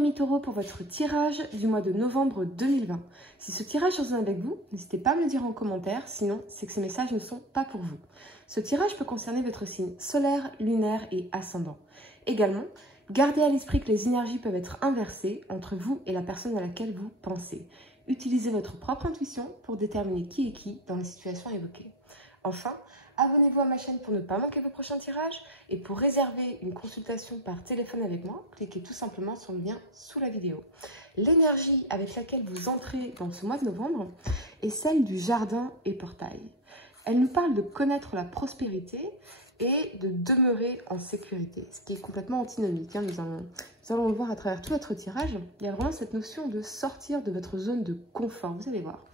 amis taureaux, pour votre tirage du mois de novembre 2020. Si ce tirage résonne avec vous, n'hésitez pas à me le dire en commentaire, sinon c'est que ces messages ne sont pas pour vous. Ce tirage peut concerner votre signe solaire, lunaire et ascendant. Également, gardez à l'esprit que les énergies peuvent être inversées entre vous et la personne à laquelle vous pensez. Utilisez votre propre intuition pour déterminer qui est qui dans les situations évoquées. Enfin, abonnez-vous à ma chaîne pour ne pas manquer vos prochains tirages et pour réserver une consultation par téléphone avec moi, cliquez tout simplement sur le lien sous la vidéo. L'énergie avec laquelle vous entrez dans ce mois de novembre est celle du jardin et portail. Elle nous parle de connaître la prospérité et de demeurer en sécurité, ce qui est complètement antinomique. Nous allons le voir à travers tout votre tirage. Il y a vraiment cette notion de sortir de votre zone de confort, vous allez voir.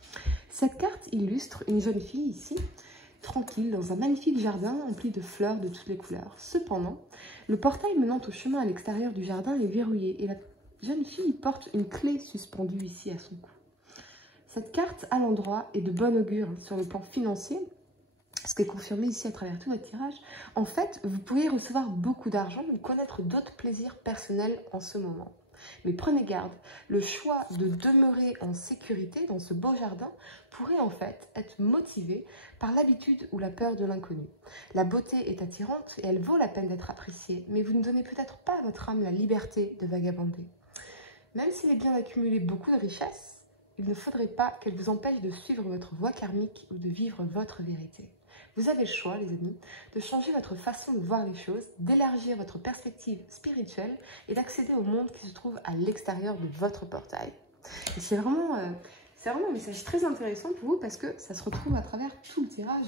Cette carte illustre une jeune fille ici, tranquille, dans un magnifique jardin empli de fleurs de toutes les couleurs. Cependant, le portail menant au chemin à l'extérieur du jardin est verrouillé et la jeune fille porte une clé suspendue ici à son cou. Cette carte à l'endroit est de bon augure sur le plan financier, ce qui est confirmé ici à travers tout votre tirage. En fait, vous pourriez recevoir beaucoup d'argent ou connaître d'autres plaisirs personnels en ce moment. Mais prenez garde, le choix de demeurer en sécurité dans ce beau jardin pourrait en fait être motivé par l'habitude ou la peur de l'inconnu. La beauté est attirante et elle vaut la peine d'être appréciée, mais vous ne donnez peut-être pas à votre âme la liberté de vagabonder. Même s'il est bien d'accumuler beaucoup de richesses, il ne faudrait pas qu'elle vous empêche de suivre votre voie karmique ou de vivre votre vérité. Vous avez le choix, les amis, de changer votre façon de voir les choses, d'élargir votre perspective spirituelle et d'accéder au monde qui se trouve à l'extérieur de votre portail. C'est vraiment un message très intéressant pour vous parce que ça se retrouve à travers tout le tirage.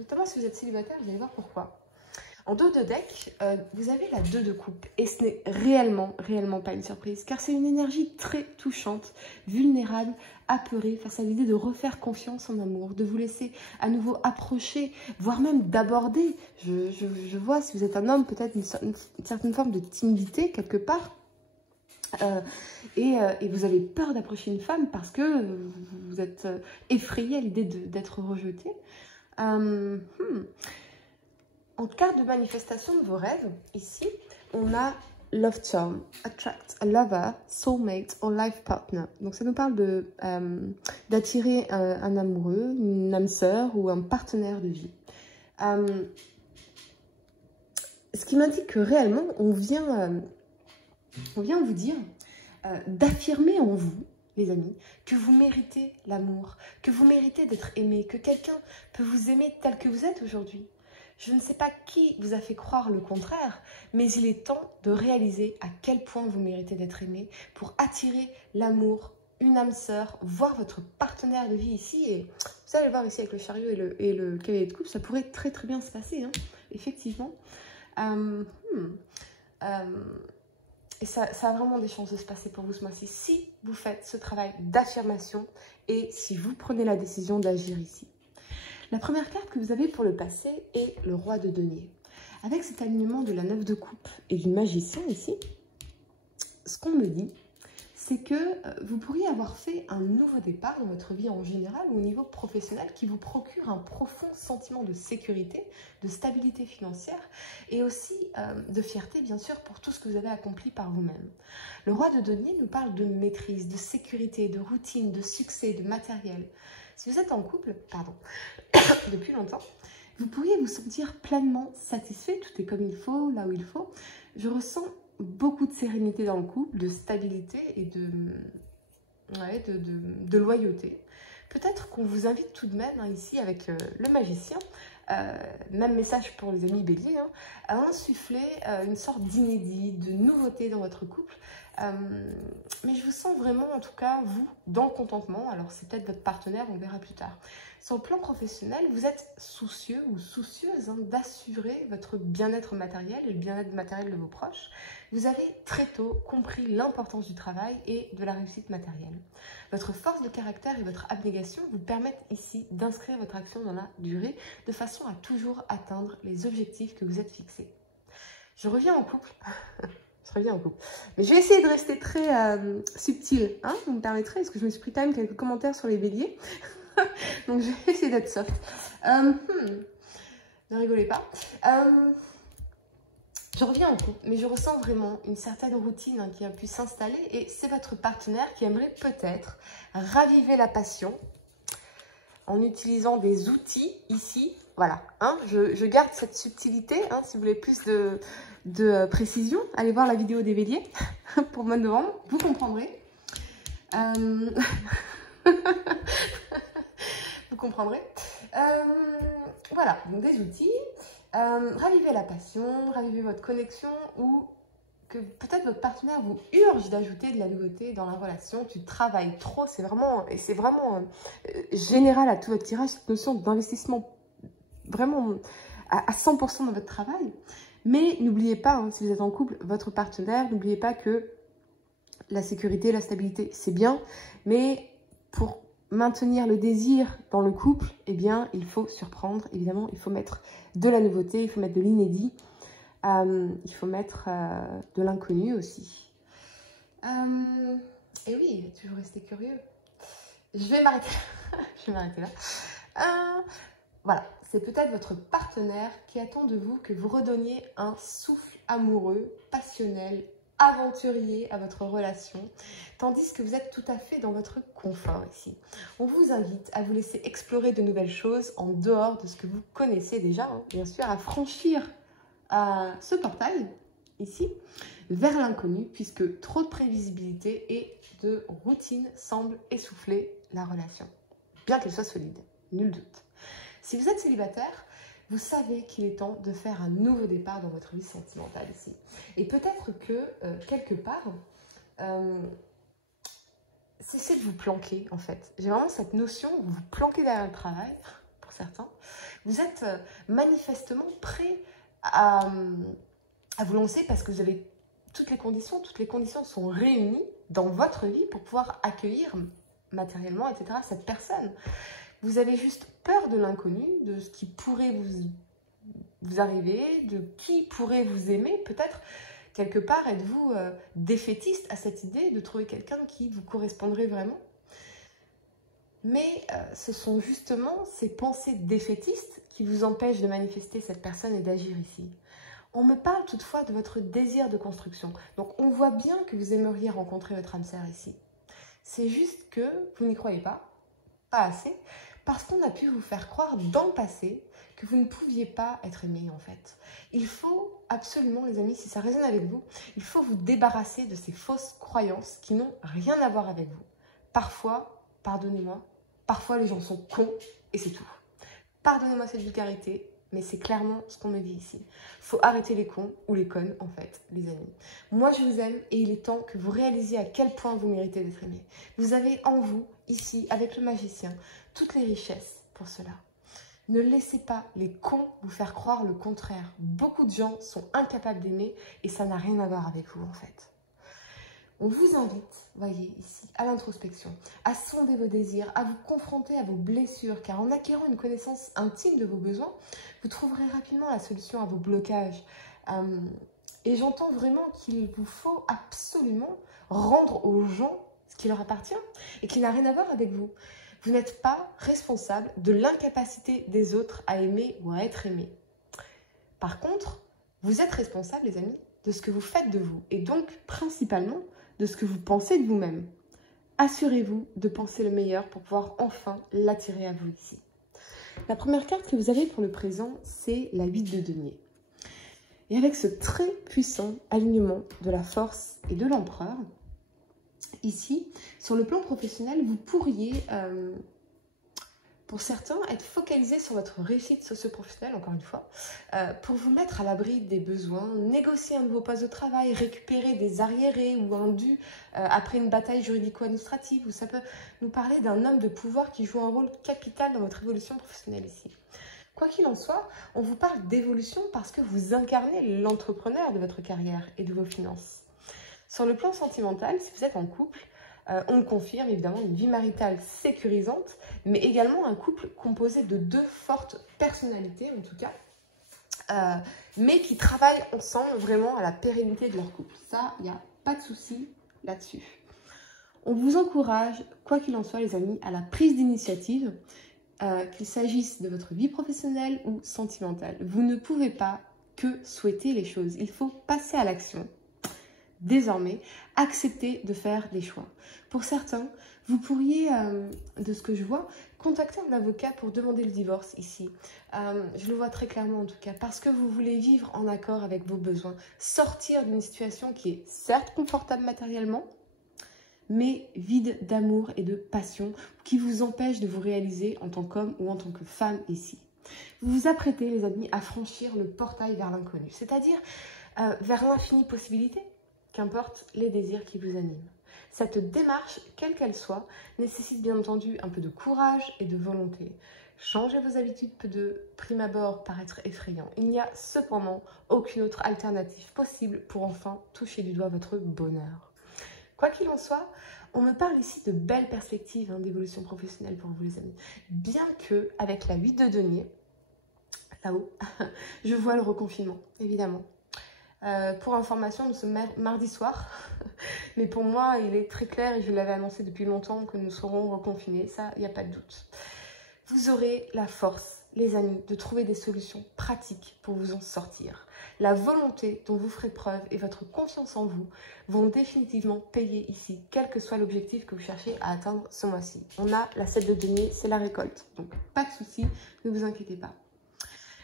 Notamment si vous êtes célibataire, vous allez voir pourquoi. En dos de deck, vous avez la 2 de coupe et ce n'est réellement pas une surprise car c'est une énergie très touchante, vulnérable, apeurée face à l'idée de refaire confiance en amour, de vous laisser à nouveau approcher, voire même d'aborder. Je vois, si vous êtes un homme, peut-être une certaine forme de timidité quelque part. Et vous avez peur d'approcher une femme parce que vous êtes effrayé à l'idée d'être rejeté. En carte de manifestation de vos rêves, ici, on a Love Charm, Attract a Lover, Soulmate or Life Partner. Donc ça nous parle d'attirer un amoureux, une âme sœur ou un partenaire de vie. Ce qui m'indique que réellement, on vient vous dire d'affirmer en vous, les amis, que vous méritez l'amour, que vous méritez d'être aimé, que quelqu'un peut vous aimer tel que vous êtes aujourd'hui. Je ne sais pas qui vous a fait croire le contraire, mais il est temps de réaliser à quel point vous méritez d'être aimé pour attirer l'amour, une âme sœur, voire votre partenaire de vie ici. Et vous allez voir ici avec le chariot et le cavalier de coupe, ça pourrait très bien se passer, effectivement. Et ça a vraiment des chances de se passer pour vous ce mois-ci si vous faites ce travail d'affirmation et si vous prenez la décision d'agir ici. La première carte que vous avez pour le passé est le roi de denier. Avec cet alignement de la 9 de coupe et du magicien ici, ce qu'on me dit, c'est que vous pourriez avoir fait un nouveau départ dans votre vie en général ou au niveau professionnel qui vous procure un profond sentiment de sécurité, de stabilité financière et aussi de fierté bien sûr pour tout ce que vous avez accompli par vous-même. Le roi de denier nous parle de maîtrise, de sécurité, de routine, de succès, de matériel. Si vous êtes en couple, depuis longtemps, vous pourriez vous sentir pleinement satisfait, tout est comme il faut, là où il faut. Je ressens beaucoup de sérénité dans le couple, de stabilité et de loyauté. Peut-être qu'on vous invite tout de même, ici avec le magicien, même message pour les amis béliers, à insuffler une sorte d'inédit, de nouveauté dans votre couple. Mais je vous sens vraiment, en tout cas, vous, dans le contentement. Alors, c'est peut-être votre partenaire, on verra plus tard. Sur le plan professionnel, vous êtes soucieux ou soucieuse d'assurer votre bien-être matériel et le bien-être matériel de vos proches. Vous avez très tôt compris l'importance du travail et de la réussite matérielle. Votre force de caractère et votre abnégation vous permettent ici d'inscrire votre action dans la durée de façon à toujours atteindre les objectifs que vous êtes fixés. Je reviens en couple. Mais je vais essayer de rester très subtile, vous me permettrez, parce que je me suis pris quand même quelques commentaires sur les béliers. Donc je vais essayer d'être soft. Ne rigolez pas. Je reviens en couple, mais je ressens vraiment une certaine routine hein, qui a pu s'installer et c'est votre partenaire qui aimerait peut-être raviver la passion en utilisant des outils ici. Voilà, hein, je garde cette subtilité. Hein, si vous voulez plus de précision, allez voir la vidéo des béliers pour le mois de novembre, vous comprendrez. Vous comprendrez. Voilà, donc des outils. Ravivez la passion, ravivez votre connexion ou que peut-être votre partenaire vous urge d'ajouter de la nouveauté dans la relation. Tu travailles trop, c'est vraiment général à tout votre tirage, cette notion d'investissement vraiment à 100% dans votre travail. Mais n'oubliez pas, hein, si vous êtes en couple, votre partenaire, n'oubliez pas que la sécurité, la stabilité, c'est bien, mais pour maintenir le désir dans le couple, eh bien, il faut surprendre, évidemment, il faut mettre de la nouveauté, il faut mettre de l'inédit, il faut mettre de l'inconnu aussi. Et oui, toujours rester curieux. Je vais m'arrêter là. Voilà, c'est peut-être votre partenaire qui attend de vous que vous redonniez un souffle amoureux, passionnel, aventurier à votre relation, tandis que vous êtes tout à fait dans votre confort ici. On vous invite à vous laisser explorer de nouvelles choses en dehors de ce que vous connaissez déjà, hein, bien sûr, à franchir ce portail ici vers l'inconnu, puisque trop de prévisibilité et de routine semblent essouffler la relation, bien qu'elle soit solide, nul doute. Si vous êtes célibataire, vous savez qu'il est temps de faire un nouveau départ dans votre vie sentimentale ici. Et peut-être que, quelque part, cessez de vous planquer, en fait. J'ai vraiment cette notion, vous vous planquez derrière le travail, pour certains. Vous êtes manifestement prêt à vous lancer parce que vous avez toutes les conditions sont réunies dans votre vie pour pouvoir accueillir matériellement, etc., cette personne. Vous avez juste peur de l'inconnu, de ce qui pourrait vous arriver, de qui pourrait vous aimer. Peut-être, quelque part, êtes-vous défaitiste à cette idée de trouver quelqu'un qui vous correspondrait vraiment. Mais ce sont justement ces pensées défaitistes qui vous empêchent de manifester cette personne et d'agir ici. On me parle toutefois de votre désir de construction. Donc, on voit bien que vous aimeriez rencontrer votre âme sœur ici. C'est juste que vous n'y croyez pas assez, parce qu'on a pu vous faire croire dans le passé que vous ne pouviez pas être aimé en fait. Il faut absolument, les amis, si ça résonne avec vous, il faut vous débarrasser de ces fausses croyances qui n'ont rien à voir avec vous. Parfois, pardonnez-moi, parfois les gens sont cons et c'est tout. Pardonnez-moi cette vulgarité, mais c'est clairement ce qu'on me dit ici. Il faut arrêter les cons ou les connes en fait, les amis. Moi je vous aime et il est temps que vous réalisiez à quel point vous méritez d'être aimé. Vous avez en vous, ici, avec le magicien, toutes les richesses pour cela. Ne laissez pas les cons vous faire croire le contraire. Beaucoup de gens sont incapables d'aimer et ça n'a rien à voir avec vous en fait. On vous invite, voyez ici, à l'introspection, à sonder vos désirs, à vous confronter à vos blessures, car en acquérant une connaissance intime de vos besoins, vous trouverez rapidement la solution à vos blocages. Et j'entends vraiment qu'il vous faut absolument rendre aux gens ce qui leur appartient et qui n'a rien à voir avec vous. Vous n'êtes pas responsable de l'incapacité des autres à aimer ou à être aimé. Par contre, vous êtes responsable, les amis, de ce que vous faites de vous et donc principalement de ce que vous pensez de vous-même. Assurez-vous de penser le meilleur pour pouvoir enfin l'attirer à vous ici. La première carte que vous avez pour le présent, c'est la 8 de denier. Et avec ce très puissant alignement de la force et de l'empereur, ici, sur le plan professionnel, vous pourriez, pour certains, être focalisé sur votre réussite socio-professionnelle, encore une fois, pour vous mettre à l'abri des besoins, négocier un nouveau poste de travail, récupérer des arriérés ou un dû après une bataille juridico-administrative, ou ça peut nous parler d'un homme de pouvoir qui joue un rôle capital dans votre évolution professionnelle ici. Quoi qu'il en soit, on vous parle d'évolution parce que vous incarnez l'entrepreneur de votre carrière et de vos finances. Sur le plan sentimental, si vous êtes en couple, on confirme évidemment une vie maritale sécurisante, mais également un couple composé de deux fortes personnalités en tout cas, mais qui travaillent ensemble vraiment à la pérennité de leur couple. Ça, il n'y a pas de souci là-dessus. On vous encourage, quoi qu'il en soit les amis, à la prise d'initiative, qu'il s'agisse de votre vie professionnelle ou sentimentale. Vous ne pouvez pas que souhaiter les choses. Il faut passer à l'action. Désormais, acceptez de faire des choix. Pour certains, vous pourriez, de ce que je vois, contacter un avocat pour demander le divorce ici. Je le vois très clairement en tout cas, parce que vous voulez vivre en accord avec vos besoins, sortir d'une situation qui est certes confortable matériellement, mais vide d'amour et de passion, qui vous empêche de vous réaliser en tant qu'homme ou en tant que femme ici. Vous vous apprêtez, les amis, à franchir le portail vers l'inconnu, c'est-à-dire vers l'infinie possibilité, qu'importe les désirs qui vous animent. Cette démarche, quelle qu'elle soit, nécessite bien entendu un peu de courage et de volonté. Changer vos habitudes peut de prime abord paraître effrayant. Il n'y a cependant aucune autre alternative possible pour enfin toucher du doigt votre bonheur. Quoi qu'il en soit, on me parle ici de belles perspectives d'évolution professionnelle pour vous les amis. Bien que, avec la 8 de denier, là-haut, je vois le reconfinement, évidemment. Pour information, nous sommes mardi soir, mais pour moi, il est très clair et je l'avais annoncé depuis longtemps que nous serons reconfinés, ça, il n'y a pas de doute. Vous aurez la force, les amis, de trouver des solutions pratiques pour vous en sortir. La volonté dont vous ferez preuve et votre confiance en vous vont définitivement payer ici, quel que soit l'objectif que vous cherchez à atteindre ce mois-ci. On a la 7 de denier, c'est la récolte, donc pas de souci, ne vous inquiétez pas.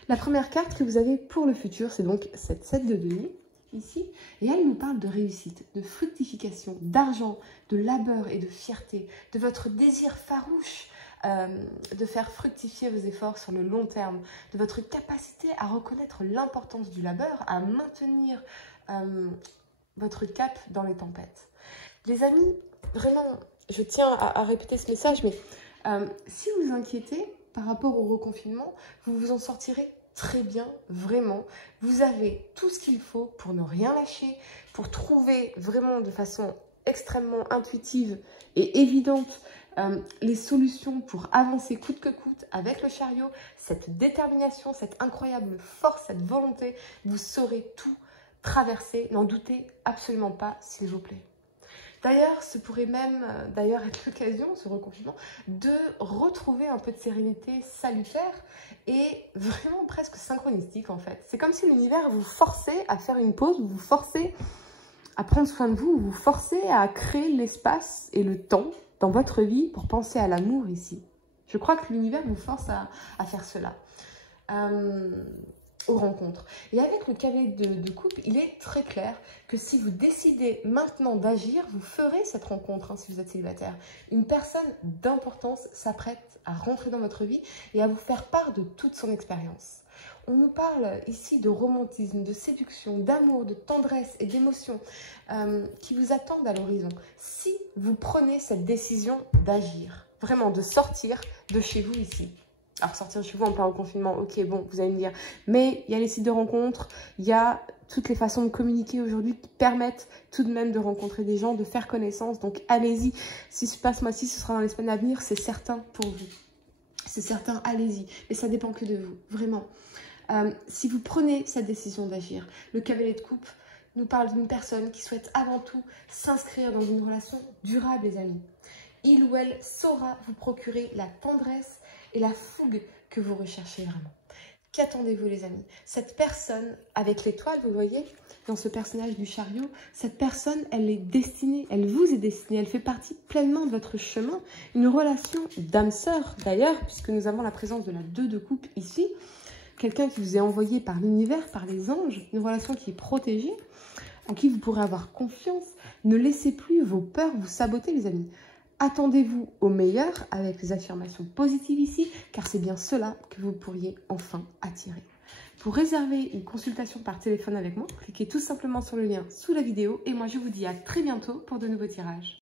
La première carte que vous avez pour le futur, c'est donc cette 7 de denier, ici. Et elle nous parle de réussite, de fructification, d'argent, de labeur et de fierté, de votre désir farouche de faire fructifier vos efforts sur le long terme, de votre capacité à reconnaître l'importance du labeur, à maintenir votre cap dans les tempêtes. Les amis, vraiment, je tiens à répéter ce message, mais si vous vous inquiétez par rapport au reconfinement, vous vous en sortirez très bien, vraiment. Vous avez tout ce qu'il faut pour ne rien lâcher, pour trouver vraiment de façon extrêmement intuitive et évidente les solutions pour avancer coûte que coûte avec le chariot. Cette détermination, cette incroyable force, cette volonté, vous saurez tout traverser, n'en doutez absolument pas, s'il vous plaît. D'ailleurs, ce pourrait même être l'occasion, ce reconfinement, de retrouver un peu de sérénité salutaire et vraiment presque synchronistique en fait. C'est comme si l'univers vous forçait à faire une pause, vous forçait à prendre soin de vous, vous forcez à créer l'espace et le temps dans votre vie pour penser à l'amour ici. Je crois que l'univers vous force à faire cela. Aux rencontres. Et avec le cavalier de coupe, il est très clair que si vous décidez maintenant d'agir, vous ferez cette rencontre si vous êtes célibataire. Une personne d'importance s'apprête à rentrer dans votre vie et à vous faire part de toute son expérience. On nous parle ici de romantisme, de séduction, d'amour, de tendresse et d'émotion qui vous attendent à l'horizon. Si vous prenez cette décision d'agir, vraiment de sortir de chez vous ici. Alors sortir de chez vous en plein confinement, ok, bon, vous allez me dire, mais il y a les sites de rencontres, il y a toutes les façons de communiquer aujourd'hui qui permettent tout de même de rencontrer des gens, de faire connaissance. Donc allez-y, si ce passe mois-ci, ce sera dans les semaines à venir, c'est certain pour vous. C'est certain, allez-y, mais ça dépend que de vous, vraiment. Si vous prenez cette décision d'agir, le cavalier de coupe nous parle d'une personne qui souhaite avant tout s'inscrire dans une relation durable, les amis. Il ou elle saura vous procurer la tendresse et la fougue que vous recherchez vraiment. Qu'attendez-vous, les amis? Cette personne avec l'étoile, vous voyez, dans ce personnage du chariot, cette personne, elle est destinée, elle vous est destinée, elle fait partie pleinement de votre chemin. Une relation d'âme-sœur, d'ailleurs, puisque nous avons la présence de la 2 de coupe ici. Quelqu'un qui vous est envoyé par l'univers, par les anges, une relation qui est protégée, en qui vous pourrez avoir confiance. Ne laissez plus vos peurs vous saboter, les amis. Attendez-vous au meilleur avec les affirmations positives ici, car c'est bien cela que vous pourriez enfin attirer. Pour réserver une consultation par téléphone avec moi, cliquez tout simplement sur le lien sous la vidéo et moi je vous dis à très bientôt pour de nouveaux tirages.